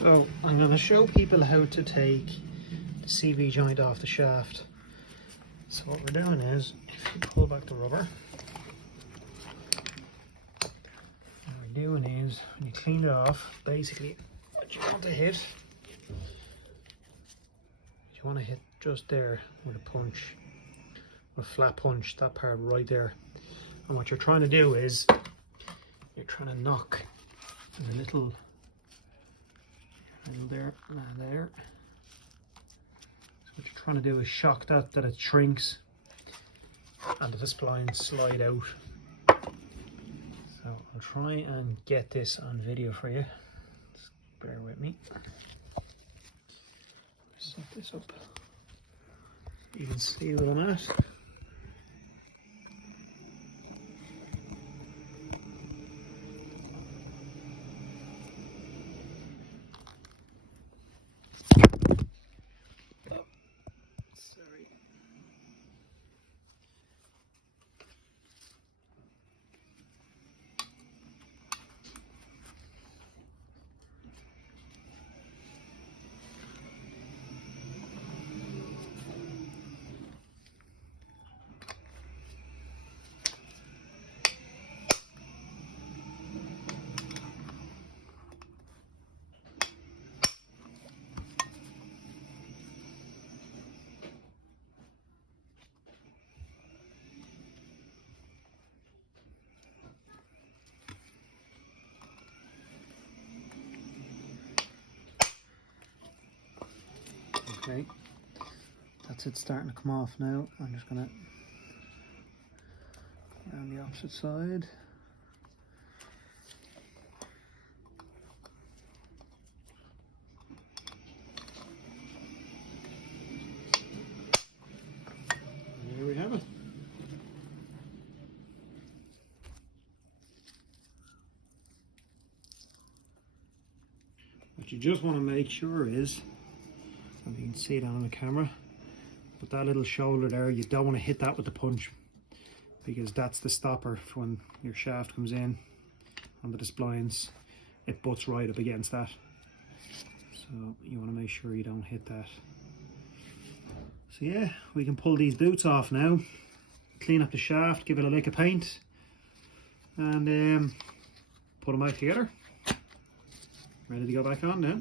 So I'm going to show people how to take the CV joint off the shaft. So what we're doing is, if you pull back the rubber, what we're doing is, when you clean it off, basically what you want to hit, you want to hit just there with a punch, with a flat punch, that part right there. And what you're trying to do is, you're trying to knock the little there and there. So what you're trying to do is shock that it shrinks and the splines slide out. So I'll try and get this on video for you. Just bear with me. Set this up. You can see what I'm at. Okay, that's it starting to come off now. I'm just going to go around the opposite side. And there we have it. What you just want to make sure is, you can see it on the camera, but that little shoulder there, you don't want to hit that with the punch, because that's the stopper for when your shaft comes in onto the splines. It butts right up against that, so you want to make sure you don't hit that. So yeah, we can pull these boots off now, clean up the shaft, give it a lick of paint, and put them back together. Ready to go back on now.